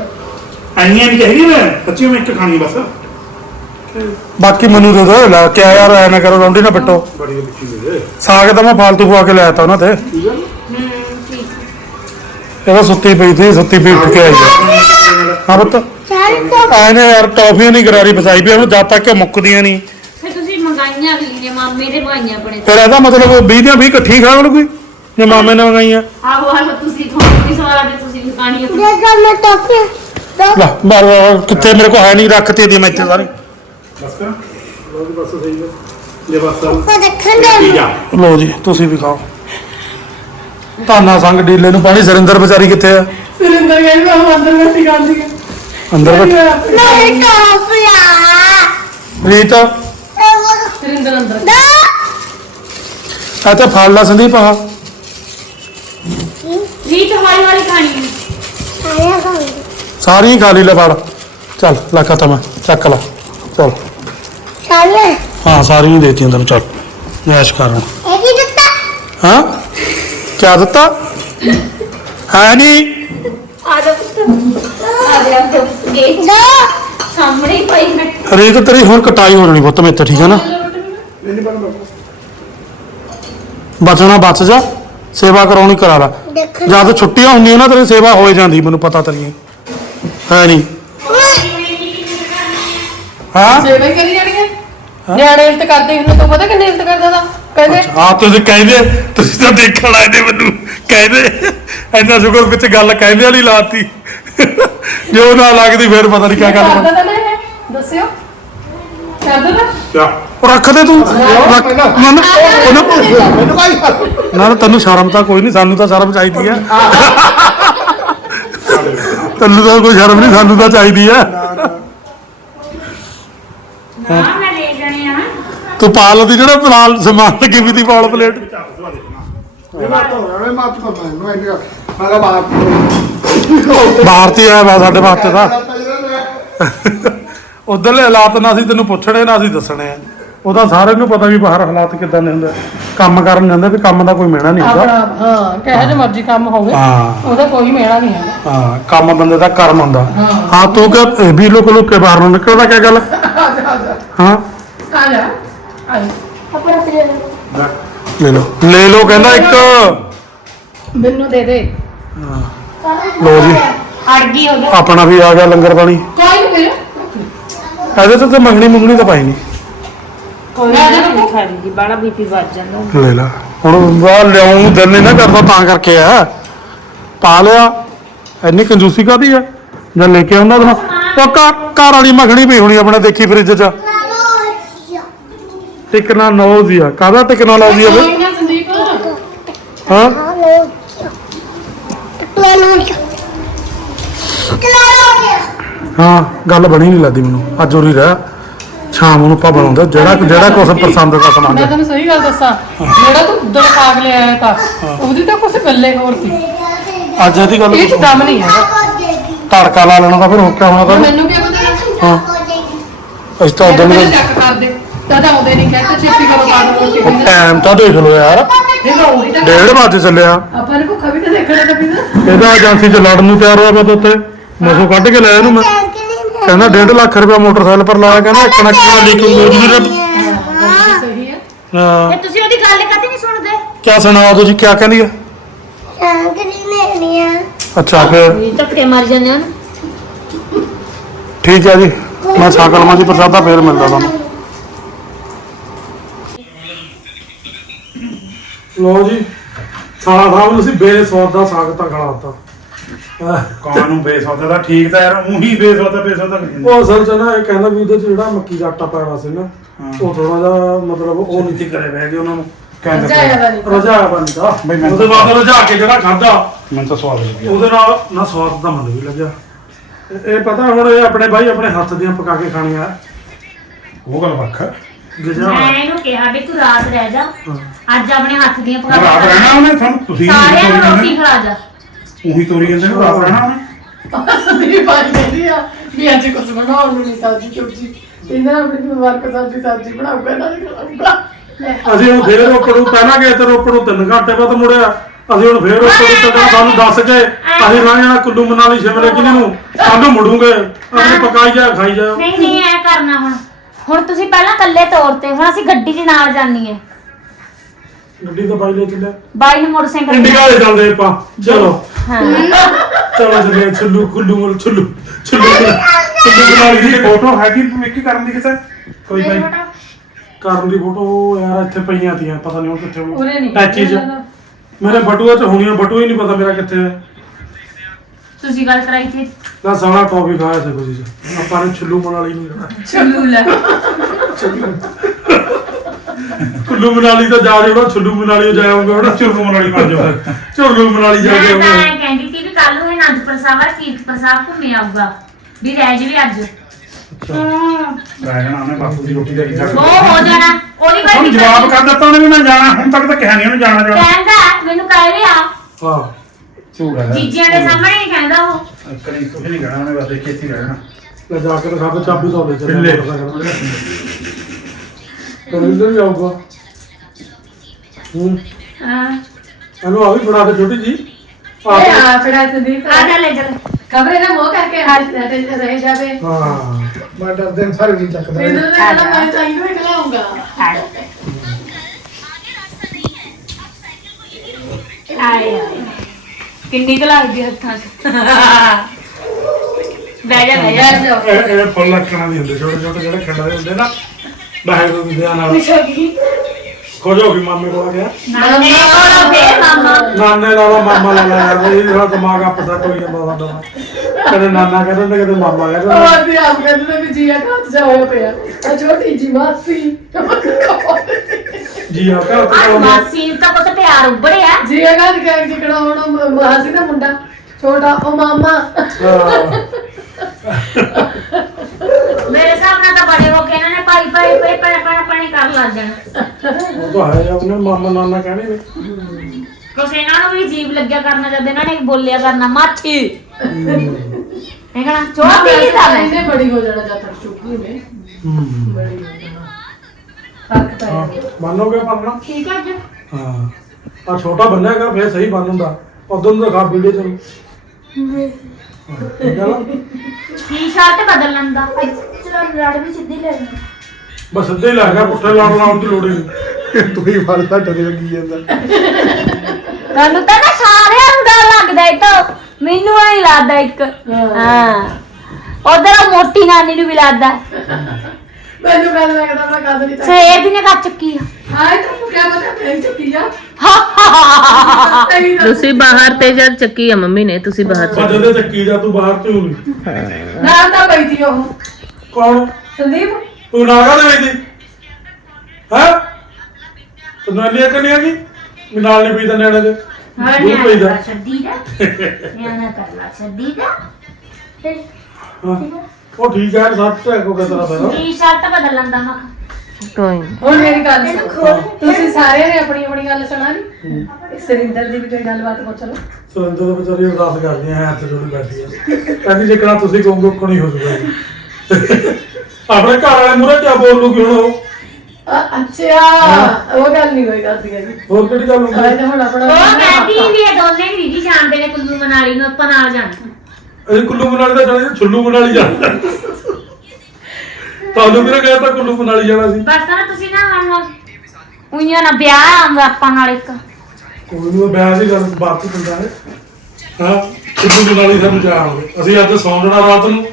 ਐਨੀਆਂ ਨਹੀਂ ਚਾਹੀਦੀਆਂ ਨੇ ਸੱਚੀ ਮੈਂ ਇੱਕ ਖਾਣੀ ਬਸ। ਬਾਕੀ ਮੈਨੂੰ ਦੇ ਦੋ ਲੈ ਕੇ ਆ ਯਾਰ ਐ ਨਾ ਕਰੋ ਰੌਂਡੀ ਨਾ ਪਿੱਟੋ। ਬੜੀ ਵਿੱਚੀ ਦੇ ਸਾਗ ਤਾਂ ਮੈਂ ਫਾਲਤੂ ਪਵਾ ਕੇ ਲਿਆਇਆ ਤਾ ਉਹਨਾਂ ਤੇ। ਹੂੰ ਇਹਦਾ ਸੁੱਤੀ ਪਈ ਸੀ ਸੁੱਤੀ ਪਈ ਉੱਠ ਕੇ ਆਈ ਆ। ਹਾਂ ਪੁੱਤ। ਸਾਰੇ ਤੋਂ ਆਏ ਨੇ ਯਾਰ ਟੌਫੀਆਂ ਨਹੀਂ ਗਰਾਰੀ ਫਸਾਈ ਪਈ ਉਹਨੂੰ ਜਦ ਤੱਕ ਇਹ ਮੁੱਕਦੀਆਂ ਨਹੀਂ। ਫਿਰ ਤੁਸੀਂ ਮੰਗਾਈਆਂ ਵੀ ਨੇ ਮਾਮੇ ਦੇ ਭਾਈਆਂ ਆਪਣੇ ਫਿਰ ਇਹਦਾ ਮਤਲਬ 20 ਦੀਆਂ 20 ਇਕੱਠੀ ਖਾ ਕੋਈ ਜੇ ਮਾਮੇ ਨੇ ਮੰਗਾਈਆਂ। ਆਹੋ ਆਹੋ ਤੁਸੀਂ ਸਵਾਲ ਦੇ ਤੁਸੀਂ ਵੀ ਖਾਣੀ ਆ। ਦੋ ਮੈਂ ਟੋਪੀ ਲੈ ਬਾਰ ਕਿੱਥੇ ਮੇਰੇ ਕੋਲ ਹੈ ਨਹੀਂ ਰੱਖਤੀ ਦੀ ਮੈਂ ਇੱਥੇ ਸਾਰੀ। ਬਸ ਕਰ ਬਸ ਸਹੀ ਹੈ। ਜੇ ਬਸ ਚੱਲ ਕੋ ਦੇਖਣ ਪੀ ਦੇ ਜਾ ਲੋ ਜੀ ਤੁਸੀਂ ਵੀ ਖਾਓ। ਧਾਨਾ ਸੰਗ ਡੀਲੇ ਨੂੰ ਪਾਣੀ ਸਰਿੰਦਰ ਵਿਚਾਰੀ ਕਿੱਥੇ ਆ? ਸੁਰਿੰਦਰ ਕਹਿੰਦੀ ਮੈਂ ਅੰਦਰ ਬੈਠੀ ਹਾਂ ਅੰਦਰ ਬੈਠੀ ਨਹੀਂ ਟੋਪੀਆ ਰੀਤ ਆ ਸੁਰਿੰਦਰ ਅੰਦਰ। ਦੋ ਤੇ ਫੜ ਲਾ ਸੰਦੀਪ ਆ ਰੀਤ ਹੌਲੀ ਹੌਲੀ ਖਾਣੀ ਹੈ ਸਾਰੇ ਸਾਰੀ ਹੀ ਖਾ ਲਈ ਲੈ ਫੜ। ਚੱਲ ਲੈ ਖਤਮ ਹੈ ਚੱਕ ਲਾ। ਚਲ। ਸਾਰੇ ਹਾਂ ਸਾਰੀਆਂ ਹੀ ਦੇਤੀਆਂ ਤੈਨੂੰ। ਚੱਲ। ਐਸ਼ ਕਰ ਹੁਣ ਇਹ ਕੀ ਹਾਂ? ਕਿਆ ਦਿੱਤਾ? ਹੈ ਨਹੀਂ ਆ ਜਾ ਪੁੱਤ ਆ ਜਾ ਪੁੱਤ ਗੇਟ ਦੋ ਸਾਹਮਣੇ ਹੀ ਪਈ ਮੈਂ। ਹਰੇਕ ਤੇਰੀ ਹੁਣ ਕਟਾਈ ਹੋ ਜਾਣੀ ਪੁੱਤ ਮੇਤੇ ਠੀਕ ਹੈ ਨਾ? ਬਚਣਾ ਬਚ ਜਾ। ਸੇਵਾ ਕਰਾਉਣੀ ਕਰਾ ਲਾ। ਦੇਖ। ਜਦ ਛੁੱਟੀਆਂ ਹੁੰਦੀਆਂ ਨਾ ਤੇਰੀ ਸੇਵਾ ਹੋਏ ਜਾਂਦੀ ਮੈਨੂੰ ਪਤਾ ਤੇਰੀ। ਹੈ ਨਹੀਂ ਹਾਂ? ਸੇਵਾ ਹੀ ਕਰੀ ਜਾਣਗੇ ਨਿਆਣੇ ਇਲਤ ਕਰਦੇ ਹੁੰਦੇ ਤੂੰ ਪਤਾ ਕਿੰਨੇ ਇਲਤ ਕਰਦਾ ਦਾ ਕਹਿੰਦੇ? ਆ ਤੁਸੀਂ ਕਹਿੰਦੇ ਤੁਸੀਂ ਤਾਂ ਦੇਖਣ ਆਏ ਨੇ ਮੈਨੂੰ ਕਹਿੰਦੇ ਐਨਾ ਸ਼ੁਕਰ ਵਿੱਚ ਗੱਲ ਕਹਿੰਦੇ ਵਾਲੀ ਲਾਤੀ। ਜੋ ਨਾ ਲੱਗਦੀ ਫਿਰ ਪਤਾ ਨਹੀਂ ਕੀ ਕਰਦਾ ਇਹ? ਦੱਸਿਓ। ਉਹ ਰੱਖ ਦੇ ਤੂੰ। ਰੱਖ। ਨਾ ਨਾ ਮੈਨੂੰ ਭਾਈ ਨਾ ਨਾ ਤੈਨੂੰ ਸ਼ਰਮ ਤਾਂ ਕੋਈ ਨਹੀਂ ਸਾਨੂੰ ਤਾਂ ਸ਼ਰਮ ਚਾਹੀਦੀ ਆ। ਤੈਨੂੰ ਤਾਂ ਕੋਈ ਸ਼ਰਮ ਨਹੀਂ ਸਾਨੂੰ ਤਾਂ ਚਾਹੀਦੀ ਆ। ਨਾ ਮੈਂ ਤੂੰ ਪਾਲ ਦੀ ਜਿਹੜਾ ਪਲਾਲ ਸਮਾਨ ਲੱਗੀ ਵੀ ਦੀ ਪਾਲ ਪਲੇਟ। ਭਾਰਤੀ ਆਇਆ ਵਾ ਸਾਡੇ ਵਾਸਤੇ ਤਾਂ। ਉਧਰਲੇ ਹਾਲਾਤ ਨਾ ਅਸੀਂ ਤੈਨੂੰ ਪੁੱਛਣੇ ਨਾ ਅਸੀਂ ਦੱਸਣੇ। ਆ ਉਹਦਾ ਸਾਰਿਆਂ ਨੂੰ ਪਤਾ ਵੀ ਬਾਹਰ ਹਾਲਾਤ ਕਿਦਾਂ ਦੇ ਹੁੰਦੇ। ਕੰਮ ਕਰਨ ਜਾਂਦੇ ਵੀ ਕੰਮ ਦਾ ਕੋਈ ਮਿਹਣਾ ਨਹੀਂ ਹੁੰਦਾ। ਹਾਂ ਕਿਹੋ ਮਰਜ਼ੀ ਕੰਮ ਹੋਵੇ ਹਾਂ। ਉਹਦਾ ਕੋਈ ਮੇਲਾ ਨਹੀਂ ਹੈਗਾ। ਹਾਂ ਕੰਮ ਬੰਦੇ ਦਾ ਕਰਮ ਹੁੰਦਾ। ਹਾਂ। ਤੂੰ ਕਿ ਵੀ ਲੋਕ ਲੋਕ ਕੇ ਬਾਹਰ ਨੂੰ ਨਿਕਲਦਾ ਕੀ ਗੱਲ? ਹਾਂ। ਆ ਜਾ। ਲੈ ਲੈ ਲਓ। ਲੈ ਲਓ ਕਹਿੰਦਾ ਇੱਕ। ਮੈਨੂੰ ਦੇ ਦੇ। ਲੋ ਜੀ। ਅੜ ਗਈ ਉਹਦਾ ਆਪਣਾ ਵੀ ਆ ਗਿਆ ਲੰਗਰ ਪਾਣੀ। ਕੋਈ ਨਹੀਂ ਮੇਰੇ ਇਹਦੇ ਤੇ ਤਾਂ ਮੰਗਣੀ ਮੁੰਗਣੀ ਤਾਂ ਪਾਈ ਨਹੀਂ ਕੋਈ ਨਹੀਂ ਖਾ ਲਈ ਜੀ ਬਾਲਾ ਬੀਪੀ ਵੱਜ ਜਾਂਦਾ ਲੈ ਲਾ। ਹੁਣ ਵਾ ਲਿਆਉਂ ਦਿਲ ਨਹੀਂ ਨਾ ਕਰਦਾ ਤਾਂ ਕਰਕੇ ਆ। ਪਾ ਲਿਆ। ਇੰਨੀ ਕੰਜੂਸੀ ਕਾਦੀ ਆ? ਜਾਂ ਲੈ ਕੇ ਆਉਂਦਾ ਤਾਂ ਉਹ ਘਰ ਘਰ ਵਾਲੀ ਮੱਖਣੀ ਪਈ ਹੋਣੀ ਆਪਣੇ ਦੇਖੀ ਫ੍ਰਿਜ 'ਚ। ਟੈਕਨੋਲੋਜੀ ਆ। ਕਾਹਦਾ ਟੈਕਨੋਲੋਜੀ ਆ ਬਈ? ਨਾ ਸੰਦੀਪ। ਹਾਂ? ਹਾਂ ਲੈ ਲੈ ਲੋ ਲੈ ਗੱਲ ਬਣੀ ਨਹੀਂ ਲੱਗਦੀ ਮੈਨੂੰ। ਅੱਜ ਉਰੀ ਰਹਿ। ਸ਼ਾਮ ਨੂੰ ਆਪਾਂ ਬਣਾਉਂਦਾ। ਜਿਹੜਾ ਜਿਹੜਾ ਕੁਛ ਪਸੰਦ ਦਾ ਸਮਾਨ ਮੈਂ ਹੈ ਤੈਨੂੰ ਸਹੀ ਗੱਲ ਦੱਸਾਂ। ਜਿਹੜਾ ਤੂੰ ਉਦੋਂ ਖਾਗ ਲਿਆ ਆਇਆ ਤਾਂ ਉਹਦੀ ਤਾਂ ਕੁਛ ਗੱਲੇ ਹੋਰ ਸੀ। ਅੱਜ ਇਹਦੀ ਗੱਲ ਇਹ ਚ ਦਮ ਨਹੀਂ ਹੈਗਾ। ਤੜਕਾ ਲਾ ਲੈਣਾ ਤਾਂ ਫਿਰ ਹੋ ਕਿਆ ਹੋਣਾ ਤਾਂ। ਮੈਨੂੰ ਕੀ ਪਤਾ? ਹਾਂ। ਅਸੀਂ ਤਾਂ ਉਦੋਂ ਮੈਨੂੰ ਨੂੰ ਚੱਕ ਕਰ ਦੇ। ਤਾਂ ਤਾਂ ਆਉਂਦੇ ਨਹੀਂ ਕਹਿੰਦੇ ਛੇਤੀ ਕਰੋ ਪਾ ਦੋ ਰੋਟੀ ਪੀਣਾ ਟਾਈਮ ਤਾਂ ਦੇਖ ਲਓ ਯਾਰ। ਇਹ ਤਾਂ ਡੇਢ ਵਜੇ ਚੱਲਿਆ ਆਪਾਂ ਨੇ ਭੁੱਖਾ ਵੀ ਤਾਂ ਦੇਖਣਾ ਤਾਂ ਪੀਣਾ ਇਹਦਾ ਏਜੰਸੀ 'ਚ ਲੜਨ ਨੂੰ ਤਿਆਰ ਹੋਇਆ ਪਿਆ ਤਾਂ ਉੱਥੇ। ਮਸੂ ਕੱਢ ਕੇ ਲਿਆ ਇਹਨੂੰ ਮੈਂ। ਕਹਿੰਦਾ 1.5 ਲੱਖ ਰੁਪਇਆ ਮੋਟਰਸਾਈਕਲ ਪਰ ਲਾਇਆ ਕਹਿੰਦਾ ਇੱਕ ਨਾ ਕਿਹੜਾ ਲੀਕ ਮੋਦੀ ਨੇ ਸਹੀ ਹੈ। ਹਾਂ ਤੇ ਤੁਸੀਂ ਉਹਦੀ ਗੱਲ ਕਾਤੇ ਨਹੀਂ ਸੁਣਦੇ? ਕੀ ਸੁਣਾਓ ਤੁਸੀਂ ਕੀ ਕਹਿੰਦੀ ਆ? ਅੱਛਾ ਫਿਰ ਵੀ ਧੱਕੇ ਮਾਰ ਜਾਂਦੇ ਹਨ ਠੀਕ ਹੈ ਜੀ। ਮੈਂ ਸਾਕਲਮਾਂ ਦੀ ਪ੍ਰਸਾਦਾ ਫੇਰ ਮਿਲਦਾ ਤੁਹਾਨੂੰ। ਲੋ ਜੀ ਸਾਲਾ ਸਾਹਿਬ ਨੂੰ ਅਸੀਂ ਬੇਸਵਾਦ ਦਾ ਸਾਗ ਤਾਂ ਖਲਾਤਾ ਕਾਂ ਨੂੰ ਬੇਸੌਦਾ ਦਾ? ਠੀਕ ਤਾਂ ਯਾਰ ਉਹੀ ਬੇਸੌਦਾ ਬੇਸੌਦਾ ਉਹ ਅਸਲ ਚ ਨਾ ਇਹ ਕਹਿੰਦਾ ਵੀ ਉਹਦੇ ਚ ਜਿਹੜਾ ਮੱਕੀ ਦਾ ਆਟਾ ਪਾਇਆ ਸੀ ਨਾ ਉਹ ਥੋੜਾ ਜਿਹਾ ਮਤਲਬ ਉਹ ਨਹੀਂ ਸੀ ਕਰੇ ਬਹਿ ਗਏ ਉਹਨਾਂ ਨੂੰ। ਕਹਿੰਦੇ ਰਜਾ ਬਈ ਮੈਂ ਉਹਦੇ ਬਾਅਦ ਰਜਾ ਕੇ ਜਿਹੜਾ ਖਾਦਾ ਮੈਨੂੰ ਤਾਂ ਸਵਾਦ ਲੱਗਿਆ। ਉਹਦੇ ਨਾਲ ਨਾ ਸਵਾਦ ਤਾਂ ਮੈਨੂੰ ਵੀ ਲੱਗਿਆ। ਇਹ- ਪਤਾ ਹੁਣ ਇਹ ਆਪਣੇ ਬਾਈ ਆਪਣੇ ਹੱਥ ਦੀਆਂ ਪਕਾ ਕੇ ਖਾਣੀਆਂ। ਉਹ ਗੱਲ ਵੱਖ ਹੈ। ਗਜਾ ਮੈਂ ਇਹਨੂੰ ਕਿਹਾ ਵੀ ਤੂੰ ਰਾਤ ਰਹਿ ਜਾ। ਅੱਜ ਆਪਣੇ ਹੱਥ ਦੀਆਂ ਪਕਾ ਰਾਤ ਕੇ ਰਹਿਣਾ ਉਹਨੇ ਤੁਹਾਨੂੰ ਤੁਸੀਂ ਸਾਰਿਆਂ ਨੂੰ ਰੋਟੀ ਖਿਲਾ ਜਾ। ਉਹੀ ਤੋਰੀ ਜਾਂਦੇ ਨੇ ਰਾਤ ਰਹਿਣਾ ਉਹਨੇ। ਸੰਦੀਪ ਆ ਕਹਿੰਦੀ ਆ। ਵੀ ਅੱਜ ਕੁਝ ਬਣਾਉਣ ਨੂੰ ਨਹੀਂ ਸਬਜ਼ੀ ਚੁੱਜੀ ਇਹਨਾਂ ਨੇ ਆਪਣੀ ਮੁਬਾਰਕ ਸਬਜ਼ੀ ਸਬਜ਼ੀ ਬਣਾਉਗਾ ਇਹਨਾਂ ਨੇ ਖਿਲਾਊਗਾ ਅਸੀਂ ਫੇਰ ਰੋਪੜ ਨੂੰ ਪਹਿਲਾਂ ਗਏ ਤੇ ਰੋਪੜ ਨੂੰ 3 ਘੰਟੇ ਬਾਅਦ ਮੁੜਿਆ। ਅਸੀਂ ਹੁਣ ਫੇਰ ਰੋਪੜ ਨੂੰ ਚੱਲਣਾ ਸਾਨੂੰ ਦੱਸ ਕੇ ਅਸੀਂ ਜਾਣਾ ਕੁੱਲੂ ਮਨਾਲੀ ਸ਼ਿਮਲੇ ਕਿਨੇ ਨੂੰ? ਸਾਨੂੰ ਮੁੜੂਗੇ। ਅਸੀਂ ਪਕਾਈ ਜਾ ਖਾਈ ਜਾ। ਨਹੀਂ ਨਹੀਂ ਐ ਕਰਨਾ ਹੁਣ। ਹੁਣ ਤੁਸੀਂ ਪਹਿਲਾਂ ਇਕੱਲੇ ਤੌਰ ਤੇ ਹੁਣ ਅਸੀਂ ਗੱਡੀ 'ਚ ਨਾਲ ਜਾਣੀ ਹੈ। ਗੱਡੀ ਤਾਂ ਬਾਈ ਲੈ ਚੱਲਿਆ। ਬਾਈ ਨੂੰ ਮੋਟਰਸਾਈਕਲ ਤੇ- ਇੰਡੀਕਾ ਦੇ ਚੱਲਦੇ ਆਪਾਂ। ਚਲੋ। ਹਾਂ। ਚਲੋ ਚੱਲੇ ਛੱਲੂ ਕੁੱਲੂ ਮੁਲ ਛੱਲੂ ਛੱਲੂ ਛੱਲੂ ਮਨਾਲੀ ਦੀ ਫੋਟੋ ਹੈਗੀ ਵਿੱਕੀ ਕਰਨ ਦੀ ਕਿਸੇ? ਕੋਈ ਬਾਈ ਕਰਨ ਦੀ ਫੋਟੋ ਯਾਰ ਇੱਥੇ ਪਈਆਂ ਤੀਆਂ ਪਤਾ ਨਹੀਂ ਹੁਣ ਕਿੱਥੇ ਹੋਣੀ। ਉਰੇ ਨਹੀਂ ਟੈਚੀ ਚ। ਮੇਰੇ ਬਟੂਆ ਚ ਹੋਣੀਆਂ ਬਟੂਆ ਹੀ ਨਹੀਂ ਪਤਾ ਮੇਰਾ ਕਿੱਥੇ ਹੈ। ਤੁਸੀਂ ਗੱਲ ਕਰਾਈ ਸੀ? ਨਾ ਸਾਰਾ ਟੌਪਿਕ ਆਇਆ ਸੀ ਕੁਝ ਆਪਾਂ ਨੇ ਛੱਲੂ ਮਨਾਲੀ ਨਹੀਂ ਜਾਣਾ। ਚਲੂ ਲੈ। ਕੁੱਲੂ ਮਨਾਲੀ ਤਾਂ ਜਾ ਰਹੇ ਹੋ ਛੱਲੂ ਮਨਾਲੀ ਜਾ ਆਉਂਗੇ ਹੁਣ। ਚੁਰਮੂ ਮਨਾਲੀ ਬਣ ਜਾਓ ਝੁਰਲੂ ਮਨਾਲੀ ਜਾ ਮੈਂ ਕੇ ਤਾਂ ਆਉਂਗੇ ਐਂ ਕਹਿੰਦੀ ਸੀ ਵੀ ਕੱਲ ਨੂੰ ਇਹ ਅਨੰਦਪੁਰ ਸਾਹਿਬ ਆ ਕੀਰਤਪੁਰ ਸਾਹਿਬ ਘੁੰਮੇ ਆਊਗਾ। ਵੀ ਰਹਿ ਜਵੇ ਅੱਜ। ਹਮ, ਰਹਿ ਜਾਣਾ ਉਹਨੇ ਬਾਪੂ ਦੀ ਰੋਟੀ ਦਾ ਕੀ ਉਹ ਹੋ ਜਾਣਾ। ਉਹਦੀ ਕੋਈ ਹੁਣ ਦਿੱਕਤ ਜਵਾਬ। ਕਰ ਦਿੱਤਾ ਉਹਨੇ ਵੀ ਮੈਂ ਜਾਣਾ ਹੁਣ ਤੱਕ ਤਾਂ ਕਿਹਾ ਨਹੀਂ ਉਹਨੇ ਜਾਣਾ ਜਾਣਾ। ਕਹਿੰਦਾ ਮੈਨੂੰ ਕਹਿ ਰਿਹਾ। ਹਾਂ। ਝੂੜਾ ਜੀਜਿਆਂ ਦੇ ਸਾਹਮਣੇ ਨਹੀਂ ਕਹਿੰਦਾ ਉਹ। ਨਹੀਂ ਕੁਝ ਨਹੀਂ ਕਹਿਣਾ ਉਹਨੇ ਬਸ ਦੇਖੇ ਸੀ ਰਹਿਣਾ। ਲੈ ਜਾ ਕੇ ਦੇ ਚਾਬੀ ਤੋਂ ਲੈ ਚੱਲ। ਕਰ ਇੱਧਰ ਜਾਊਗਾ ਹੂੰ। ਹਾਂ। ਇਹਨੂੰ ਆ ਵੀ ਫੜਾ ਦੇ ਛੋਟੀ ਜੀ ਆ ਫੜਾ ਸੰਦੀਪ ਆ ਜਾ ਲੈ ਚੱਲ ਖਬਰੇ ਦਾ ਮੋਹ ਕਰਕੇ ਹੱਥ ਤੇ ਰਹਿ ਜਾਵੇ। ਹਾਂ। ਮੈਂ ਡਰਦੇ ਹਾਂ ਸਾਰੇ ਨਹੀਂ ਚੱਕਦਾ। ਇਹਨਾਂ ਨੇ ਕਹਿਣਾ ਮੈਂ ਤਾਂ ਇਹਨੂੰ ਹੀ। ਖਿਲਾਉਂਗਾ ਆਏ ਆਏ ਕਿੰਨੀ ਕੁ ਲੱਗਦੀ ਹੱਥਾਂ 'ਚ? ਬਹਿ ਜਾ ਬਹਿ ਜਾ। ਇਹ ਇਹ ਫੁੱਲ ਲੱਕੜਾਂ ਦੇ ਹੁੰਦੇ ਛੋਟੇ ਛੋਟੇ ਜਿਹੜੇ ਖੰਡਾਂ ਦੇ ਹੁੰਦੇ ਨਾ ਬਾਹਰ ਤੋਂ ਦਿਆਂ ਨਾਲ। ਖੋਜ ਹੋ ਗਈ ਮਾਮੇ ਕੋਲ ਆ ਗਿਆ ਨਾਨੇ ਕੋਲੋਂ ਫੇਰ ਮਾਮਾ। ਨਾਨੇ ਲਾਲਾ ਮਾਮਾ ਲਾਲਾ ਯਾਰ ਇਹ ਜਿਹੜਾ ਦਿਮਾਗ ਆਪਦਾ ਕੋਈ ਜਾਂਦਾ ਸਾਡਾ। ਕਦੇ ਨਾਨਾ ਕਹਿੰਦਾ ਹੁੰਦਾ, ਕਦੇ ਮਾਮਾ ਕਹਿੰਦਾ ਹੁੰਦਾ। ਉਹ ਵੀ ਆਪ ਕਹਿੰਦੇ ਨੇ ਵੀ ਜੀਆ ਘਰ ਜਾ ਹੋਇਆ ਪਿਆ ਆ। ਛੋਟੀ ਜੀ ਮਾਸੀ। ਜੀ ਆ ਘਰ ਆ ਤੋਂ ਮਾਸੀ ਤਾਂ ਪੁੱਤ ਪਿਆਰ ਉੱਭੜਿਆ ਜੀਆ ਘਰ ਕਹਿ ਜਿਕੜਾ ਹੁਣ ਮਾਸੀ ਦਾ ਮੁੰਡਾ ਛੋਟਾ ਉਹ ਮਾਮਾ। ਮੇਰੇ ਹਿਸਾਬ ਨਾਲ ਤਾਂ ਬੜੇ ਹੋ ਕੇ ਇਹਨਾਂ ਨੇ ਭਾਈ ਭਾਈ ਭਾਈ ਪੜ ਪੜ ਪੜੀ ਕਰ ਲੱਗ ਜਾਣਾ। ਉਹ ਤਾਂ ਹੈ ਆਪਣੇ ਮਾਮਾ ਨਾਨਾ ਕਹਿੰਦੇ ਨੇ। ਕੁਛ ਇਹਨਾਂ ਨੂੰ ਵੀ ਜੀਵ ਲੱਗਿਆ ਕਰਨਾ ਜਦ ਇਹਨਾਂ ਨੇ ਬੋਲਿਆ ਕਰਨਾ ਮਾਛੀ ਇਹ ਕਹਣਾ ਚੋਟੀ ਨਹੀਂ ਤਾਂ ਮੈਂ ਇਹਨੇ ਬੜੀ ਹੋ ਜਾਣਾ ਜਦ ਤੱਕ ਚੁੱਕੀ ਨੇ ਹੂੰ। ਬੜੀ। ਹੋ ਫ਼ਰਕ ਤਾਂ ਹਾਂ। ਹੈ ਮੰਨੋਗੇ ਪੰਨਾ ਠੀਕ ਹੈ ਜੀ ਹਾਂ। ਆ ਛੋਟਾ ਬੰਨਿਆ ਕਰ ਫੇਰ ਸਹੀ ਬੰਨ ਹੁੰਦਾ ਉਦੋਂ ਨੂੰ ਖਾ ਵੀਡੀਓ ਚਲੋ ਠੀਕ ਆ ਨਾ? ਟੀ-ਸ਼ਰਟ ਬਦਲ ਲੈਂਦਾ ਚਲੋ ਰੜ ਵੀ ਸਿੱਧੀ ਲੈ ਲੈਂਦਾ ਬਸ ਸਿੱਧੇ ਹੀ ਲੱਗ ਗਿਆ ਪੁੱਠੇ ਲਾਉਣ ਲਾਉਣ ਦੀ ਲੋੜ ਹੀ ਨਹੀਂ ਤੂੰ ਹੀ ਫੜ ਤਾਂ ਡਰੇ ਲੱਗੀ ਜਾਂਦਾ। ਤੁਹਾਨੂੰ ਤਾਂ ਨਾ ਸਾਰਿਆਂ ਨੂੰ ਡਰ ਲੱਗਦਾ ਇਹ ਤਾਂ ਮੈਨੂੰ ਨਹੀਂ ਲੱਗਦਾ ਇੱਕ। ਹਾਂ। ਉਧਰ ਮੋਟੀ ਨਾਨੀ ਨੂੰ ਵੀ ਲੱਗਦਾ। ਮੈਨੂੰ ਗੱਲ ਲੱਗਦਾ ਮੈਂ ਕਦ ਨਹੀਂ ਸਵੇਰ ਦੀ ਨੇ ਕਰ ਚੁੱਕੀ ਆ। ਹਾਏ ਤੈਨੂੰ ਕਿਆ ਪਤਾ ਮੈਂ ਚੁੱਕੀ ਆ। ਤੁਸੀਂ ਬਾਹਰ ਤੇ ਜਦ ਚੱਕੀ ਆ ਮੰਮੀ ਨੇ ਤੁਸੀਂ ਬਾਹਰ ਪਰ ਜਦੋਂ ਚੱਕੀ ਜਾ ਤੂੰ ਬਾਹਰ ਤੇ ਨਾ ਤਾਂ ਦੀ ਉਹ। ਕੌਣ? ਸੰਦੀਪ? ਤੂੰ ਨਾਗਾ ਦੇ ਵਿੱਚ ਹੈ? ਤੂੰ ਨਾਲੀਆਂ ਕਰਨੀ ਹੈਗੀ? ਵੀ ਨਾਲ ਨਹੀਂ ਪੀਦਾ ਨਿਆਣੇ ਦੇ। ਹਾਂ ਦੁੱਧ ਪੀਦਾ ਛੱਡੀ ਦਾ। ਨਿਆਣਾ ਕਰ ਲਾ ਛੱਡੀ ਦਾ। ਹਾਂ। ਉਹ ਠੀਕ ਹੈ ਸੱਤ ਹੈ ਕੋ ਕਤਰਾ ਦਾ? ਟੀ-ਸ਼ਰਟ ਬਦਲ ਲੈਂਦਾ ਮੈਂ। ਕੋਈ ਨੀ। ਹੁਣ ਮੇਰੀ ਗੱਲ ਸੁਣੋ। ਤੁਸੀਂ ਸਾਰਿਆਂ ਨੇ ਆਪਣੀ ਆਪਣੀ ਗੱਲ ਸੁਣਾ ਲਈ ਸਰਿੰਦਰ ਦੀ ਵੀ ਕੋਈ ਗੱਲਬਾਤ ਪੁੱਛ ਲਓ। ਸੁਰਿੰਦਰ ਦੇ ਵਿਚਾਰੀ ਅਰਦਾਸ ਕਰਦੀਆਂ ਹੈ ਹੱਥ ਜੋੜੀ ਬੈਠੀ ਹੈ ਕਹਿੰਦੀ ਜੇਕਰ ਤੁਸੀਂ ਕਹੋਗੇ ਉਹ ਨਹੀਂ ਹੋ ਜੂਗਾ। ਜੀ। ਆਪਣੇ ਘਰ ਵਾਲੇ ਮੂਰੇ ਕਿਆ ਬੋਲ ਲੂਗੀ ਹੁਣ ਉਹ? ਅ- ਅੱਛਾ ਉਹ ਗੱਲ ਨਹੀਂ ਕੋਈ ਕਰਦੀ ਹੈਗੀ। ਹੋਰ ਕਿਹੜੀ ਗੱਲ ਹੁੰਦੀ ਤਾਂ ਹੁਣ ਆਪਣਾ ਉਹ ਕਹਿੰਦੀ ਵੀ ਇਹ ਦੋਨੇ ਦੀਦੀ ਜਾਣਦੇ ਨੇ ਕੁੱਲੂ ਮਨਾਲੀ ਨੂੰ ਆਪਾਂ ਨਾਲ ਜਾਣਾ। ਇਹ ਕੁੱਲੂ ਮਨਾਲੀ ਦਾ ਜਾਣਾ ਸੀ, ਛੁੱਲੂ ਮਨਾਲੀ ਜਾਣਾ? ਤੁਹਾਨੂੰ ਕਿਹਨੇ ਕਹਿਆ ਤਾਂ ਕੁੱਲੂ ਮਨਾਲੀ ਜਾਣਾ ਸੀ? ਬਸ ਨਾ ਤੁਸੀਂ ਨਾ ਹੁਣ ਉਈਆਂ ਨਾ ਵਿਆਹ ਆਉਂਦਾ ਆਪਾਂ ਨਾਲ ਇੱਕ। ਕੋਈ ਨੂੰ ਬਿਆਹ ਦੀ ਗੱਲ ਬਾਤ ਹੁੰਦਾ ਹੈ। ਹਾਂ ਛੁੱਲੂ ਮਨਾਲੀ ਸਾਨੂੰ ਜਾਣਗੇ ਅਸੀਂ ਅੱਜ ਸੌਂ ਜਾਣਾ ਰਾਤ ਨੂੰ।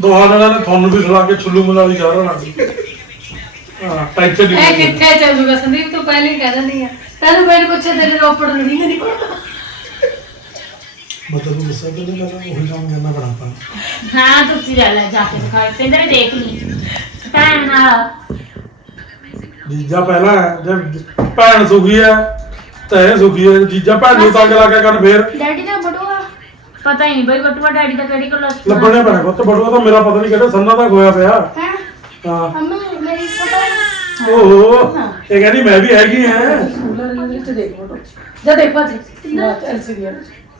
ਦੋਹਾਂ ਜਣਾਂ ਨੇ ਤੁਹਾਨੂੰ ਵੀ ਸੁਣਾ ਕੇ ਛੁੱਲੂ ਮਨਾਲੀ ਜਾ ਰਹੇ ਹਾਂ ਹਾਂ ਟੈਨਸ਼ਨ ਇਹ ਨਹੀਂ ਕਿੱਥੇ ਚੱਲ ਜੂਗਾ ਸੰਦੀਪ ਤੂੰ ਪਹਿਲੇ ਹੀ ਕਹਿ ਦਿੰਦੀ ਆ। ਤੈਨੂੰ ਮੈਨੂੰ ਪੁੱਛੇ ਤੇਰੇ ਰੋਪੜ ਨੂੰ ਨਹੀਂ ਨਹੀਂ ਪਤਾ। ਮੈਂ ਤੈਨੂੰ ਦੱਸਿਆ ਕਿ ਨਹੀਂ ਕਰਨਾ ਉਹੀ ਕੰਮ ਕਰਨਾ ਬੜਾ ਪਾ ਹਾਂ ਤੁਸੀਂ ਲੈ ਲੈ ਜਾ ਕੇ ਦਿਖਾ ਪਿੰਦਰ ਦੇਖ ਲਈ। ਭੈਣ ਨਾਲ। ਜੀਜਾ ਪਹਿਲਾਂ ਹੈ, ਜੇ ਭੈਣ ਸੁਖੀ ਹੈ ਤਾਂ ਇਹ ਸੁਖੀ ਹੈ ਜੀਜਾ ਭੈਣ ਨੂੰ ਤੰਗ ਲਾ ਕੇ ਕਰਨ ਫੇਰ। ਡੈਡੀ ਦਾ ਬਟੂਆ। ਪਤਾ ਹੀ ਨਹੀਂ ਬਈ ਬਟੂਆ ਡੈਡੀ ਦਾ ਕਿਹੜੀ ਕੋਲ ਲੱਭਣੇ ਪੈਣਾ ਪੁੱਤ ਬੜੂਆ ਤਾਂ ਮੇਰਾ ਪਤਾ ਨਹੀਂ ਕਿਹੜਾ ਸੰਨਾ ਦਾ ਖੋਇਆ ਪਿਆ। ਹੈ? ਹਾਂ। ਮੰਮੀ ਮੇਰੀ ਫੋਟੋ ਓਹੋ ਇਹ ਕਹਿੰਦੀ ਮੈਂ ਵੀ ਹੈਗੀ ਹਾਂ। ਸਕੂਲ ਵਿੱਚ ਦੇਖ ਫੋਟੋ ਜਾ ਦੇਖ ਭਾਜੀ ਐਲਸੀਡੀ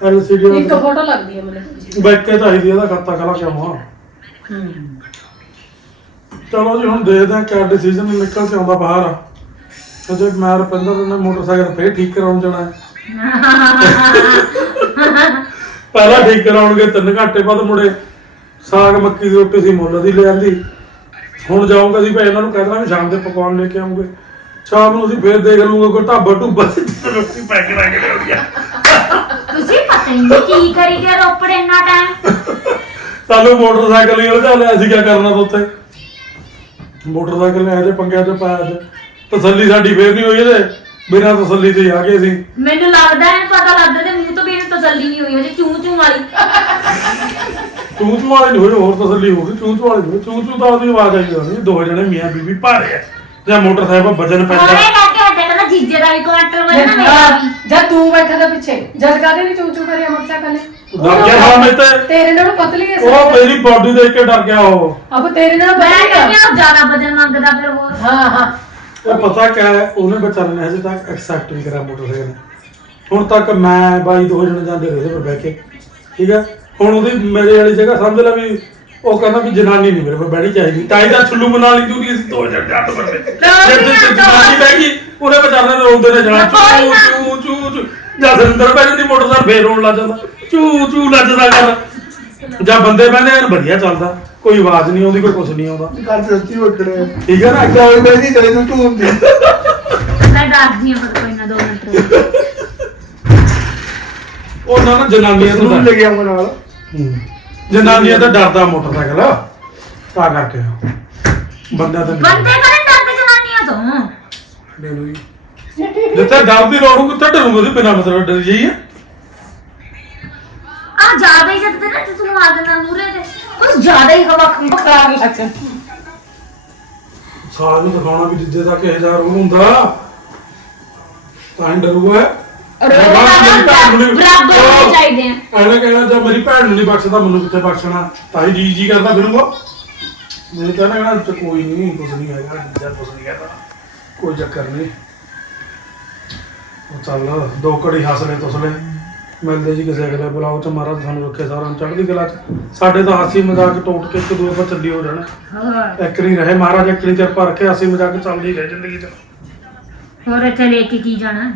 ਐਲਸੀਡੀ ਇੱਕ ਫੋਟੋ ਲੱਗਦੀ ਹੈ ਮੈਨੂੰ। ਬੈਕ ਚਾਹੀਦੀ ਇਹਦਾ ਖਾਤਾ ਕਲਾ ਕਿਉਂ ਆ ਚਲੋ ਜੀ ਹੁਣ ਦੇਖਦੇ ਹਾਂ ਕਿਆ ਡਿਸੀਜਨ ਨਿਕਲ ਕੇ ਆਉਂਦਾ ਬਾਹਰ। ਅਜੇ ਮੈਂ ਰੁਪਿੰਦਰ ਨੇ ਮੋਟਰਸਾਈਕਲ ਫੇਰ ਠੀਕ ਕਰਾਉਣ ਜਾਣਾ ਹੈ। ਪਹਿਲਾਂ ਠੀਕ ਕਰਾਉਣਗੇ 3 ਘੰਟੇ ਬਾਅਦ ਮੁੜੇ ਸਾਗ ਮੱਕੀ ਦੀ ਰੋਟੀ ਸੀ ਮੁੱਲ ਦੀ ਲੈ ਆਂਦੀ। ਹੁਣ ਜਾਊਂਗਾ ਜੀ ਭਾਈ ਇਹਨਾਂ ਨੂੰ ਕਹਿ ਵੀ ਸ਼ਾਮ ਦੇ ਪਕਵਾਨ ਲੈ ਕੇ ਆਉਂਗੇ। ਸ਼ਾਮ ਨੂੰ ਅਸੀਂ ਫੇਰ ਦੇਖ ਲੂਗੇ ਕੋਈ ਢਾਬਾ ਢੁੱਬਾ ਰੋਟੀ ਪੈਕ ਕਰਾ ਕੇ ਲਿਆਉਂਗੇ ਤੁਸੀਂ ਨਹੀਂ ਕੀ ਕਰੀ ਗਏ ਰੋਪੜ ਇੰਨਾ ਟਾਈਮ ਸਾਨੂੰ ਮੋਟਰਸਾਈਕਲ ਹੀ ਉਲਝਾ ਲਿਆ ਸੀ ਕੀ ਕਰਨਾ ਤਾਂ ਉੱਥੇ? ਮੋਟਰਸਾਈਕਲ ਨੇ ਇਹਦੇ ਪੰਗਿਆਂ ਤੇ ਪਾਇਆ ਅੱਜ ਤਸੱਲੀ ਸਾਡੀ ਫੇਰ ਨਹੀਂ ਹੋਈ ਇਹਦੇ ਬਿਨਾਂ ਤਸੱਲੀ ਤੇ ਹੀ ਆ ਗਏ ਸੀ। ਮੈਨੂੰ ਲੱਗਦਾ ਹੈ ਪਤਾ ਲੱਗਦਾ ਤੇ ਮੂੰਹ ਤੋਂ ਵੀ ਇਹਨੂੰ ਤਸੱਲੀ ਨਹੀਂ ਹੋਈ ਹਜੇ ਚੂੰ ਚੂੰ ਵਾਲੀ। ਚੂੰ ਚੂੰ ਵਾਲੀ ਨਹੀਂ ਹੋਈ ਹੋਰ ਤਸੱਲੀ ਹੋ ਗਈ ਚੂੰ ਚੂੰ ਵਾਲੀ ਨਹੀਂ ਹੋਈ। ਚੂੰ ਚੂੰ ਤਾਂ ਉਹਦੀ ਆਵਾਜ਼ ਆਈ ਹੋਣੀ ਦੋ ਜਣੇ ਮੀਆਂ ਬੀਬੀ ਭਾਰੇ ਆ। ਜਾਂ ਮੋਟਰਸਾਈਕਲ ਵਜਨ ਪੈਂਦਾ। ਉਹਨੇ ਕਰਕੇ ਕਹਿੰਦਾ ਜੀਜੇ ਦਾ ਵੀ ਕੁਆਂਟਲ ਵਜਣਾ ਮੇਰਾ ਵੀ। ਜਦ ਤੂੰ ਬੈਠਾ ਤਾਂ ਪਿੱਛੇ। ਜਦ ਕਾਦੇ ਨਹੀਂ ਚੂਚੂ ਕਰਿਆ ਮੋਟਰਸਾਈਕਲ ਨੇ ਡਰ ਗਿਆ ਹਾਂ ਮੈਂ ਤੇ ਤੇਰੇ ਨਾਲੋਂ ਪਤਲੀ ਹੈ ਉਹ ਮੇਰੀ ਬਾਡੀ ਦੇਖ ਕੇ ਡਰ ਗਿਆ ਉਹ। ਅਬ ਤੇਰੇ ਨਾਲੋਂ ਮੈਂ ਕਹਿੰਦੀ ਆ ਜ਼ਿਆਦਾ ਵਜਨ ਮੰਗਦਾ ਫਿਰ ਹੋਰ। ਹਾਂ ਹਾਂ। ਉਹ ਪਤਾ ਕਿਆ ਹੈ ਉਹਨੇ ਵਿਚਾਰੇ ਨੇ ਹਜੇ ਤੱਕ ਐਕਸੈਪਟ ਨਹੀਂ ਕਰਿਆ ਮੋਟਰਸਾਈਕਲ ਨੇ। ਹੁਣ ਤੱਕ ਮੈਂ ਬਾਈ ਦੋ ਜਣੇ ਜਾਂਦੇ ਰਹੇ ਪਰ ਬਹਿ ਕੇ। ਠੀਕ ਹੈ ਹੁਣ ਉਹਦੀ ਮੇਰੇ ਵਾਲੀ ਜਗ੍ਹਾ ਸਮਝ ਲੈ ਵੀ ਉਹ ਕਹਿੰਦਾ ਵੀ ਜਨਾਨੀ ਨਹੀਂ ਮੇਰੇ ਕੋਲ ਬਹਿਣੀ ਚਾਹੀਦੀ। ਤਾਂ ਤਾਂ ਛੁੱਲੂ ਬਣਾ ਲਈ ਕਿਉਂਕਿ ਅਸੀਂ ਦੋ ਜਣੇ ਜੱਟ ਬੰਦੇ ਜੇ ਤੇ ਜਨਾਨੀ ਬਹਿ ਗਈ ਉਹਨੇ ਵਿਚਾਰੇ ਨੇ ਰੋਂਦੇ ਨੇ ਜਾਣਾ ਕੋਈ ਨਾ। ਚੂ ਚੂ ਜਾਂ ਸਰਿੰਦਰ ਬੈਠ ਦੀ ਮੋਟਰਸਾਈਕਲ ਫੇਰ ਰੋਣ ਲੱਗ ਜਾਂਦਾ। ਚੂ ਚੂ ਲੱਜਦਾ ਕਰ ਜਾਂ ਬੰਦੇ ਬਹਿੰਦੇ ਐਨ ਵਧੀਆ ਚੱਲਦਾ। ਕੋਈ ਆਵਾਜ਼ ਨਹੀਂ ਆਉਂਦੀ ਕੋਈ ਕੁਝ ਨਹੀਂ ਆਉਂਦਾ। ਕਰ ਸੱਚੀ ਉੱਠਣੇ ਠੀਕ ਹੈ ਨਾ? ਕੋਈ ਨਹੀਂ ਚਲੇ ਤੂੰ ਤੂੰ ਹੁੰਦੀ। ਮੈਂ ਡਰਦੀ ਹਾਂ ਪਰ ਕੋਈ ਨਾ ਦੋ ਮਿੰਟ ਰੁਕ। ਉਹਨਾਂ ਨਾ ਜਨਾਨੀਆਂ ਤੋਂ ਤੂੰ ਡਰ- ਲੈ ਗਿਆ ਨਾਲ। ਹੂੰ। ਜਨਾਨੀਆਂ ਤਾਂ ਡਰਦਾ ਮੋਟਰਸਾਈਕਲ ਤਾਂ ਕਰਕੇ। ਬੰਦਾ ਤਾਂ ਨਹੀਂ ਬੰਦੇ ਕਰੇ ਡਰਦੇ ਜਨਾਨੀਆਂ ਤੋਂ। ਲੈ ਲਓ ਜੀ। ਜਿੱਥੇ ਡਰ ਦੀ ਲੋੜ ਹੋਊ ਕਿੱਥੇ ਡਰੂਗਾ ਸੀ ਬਿਨਾਂ ਮਤਲਬ ਡਰ ਜਾਈਏ। ਆ ਜ਼ਿਆਦਾ ਹੀ ਜਦ ਤੇ ਨਾ ਤੂੰ ਮਾਰ ਦੇਣਾ ਮੂਰੇ ਤੇ। ਕੁਝ ਜ਼ਿਆਦਾ ਹੀ ਹਵਾ ਖਰਾਬ ਲੱਗ ਸਾਲ ਨੂੰ ਦਿਖਾਉਣਾ ਵੀ ਜਿੱਦੇ ਤੱਕ ਇਹ ਹਜ਼ਾਰ ਉਹ ਹੁੰਦਾ। ਤਾਂ ਹੀ ਡਰੂਗਾ ਬਰਾਬਰ ਹੋਣੇ ਚਾਹੀਦੇ ਆ। ਐਵੇਂ ਕਹਿਣਾ ਜਦ ਮੇਰੀ ਭੈਣ ਨੂੰ ਨਹੀਂ ਬਖਸ਼ਦਾ ਮੈਨੂੰ ਕਿੱਥੇ ਬਖਸ਼ਣਾ? ਤਾਂ ਹੀ ਜੀ ਜੀ ਕਰਦਾ ਫਿਰੂਗਾ। ਮੈਨੂੰ ਤਾਂ ਨਾ ਕਹਿਣਾ ਕੋਈ ਨਹੀਂ ਕੁਝ ਨਹੀਂ ਹੈਗਾ ਜਾਂ ਕੁਝ ਨਹੀਂ ਹੈਗਾ। ਕੋਈ ਚੱਕਰ ਨਹੀਂ। ਉਹ ਚੱਲ ਦੋ ਘੜੀ ਹੱਸਲੇ ਤੁਸਲੇ ਮਿਲਦੇ ਜੀ ਕਿਸੇ ਅਗਲੇ ਬਲਾਉ ਚ ਮਹਾਰਾਜ ਸਾਨੂੰ ਰੱਖੇ ਸਾਰਿਆਂ ਨੂੰ ਚੜ੍ਹਦੀ ਕਲਾ ਚ। ਸਾਡੇ ਤਾਂ ਹਾਸੀ ਮਜ਼ਾਕ ਟੋਟ ਕੇ ਇੱਕ ਦੂਏ ਪਰ ਚੱਲੀ ਹੋ ਜਾਣਾ। ਹੋਰ ਇੱਕ ਨਹੀਂ ਰਹੇ ਮਹਾਰਾਜ ਇੱਕ ਨਹੀਂ ਕਿਰਪਾ ਰੱਖੇ ਹਾਸੀ ਮਜ਼ਾਕ ਚੱਲਦੀ ਰਹੇ ਜ਼ਿੰਦਗੀ ਚ। ਹੋਰ ਇੱਥੇ ਲੈ ਕੇ ਕੀ ਜਾਣਾ।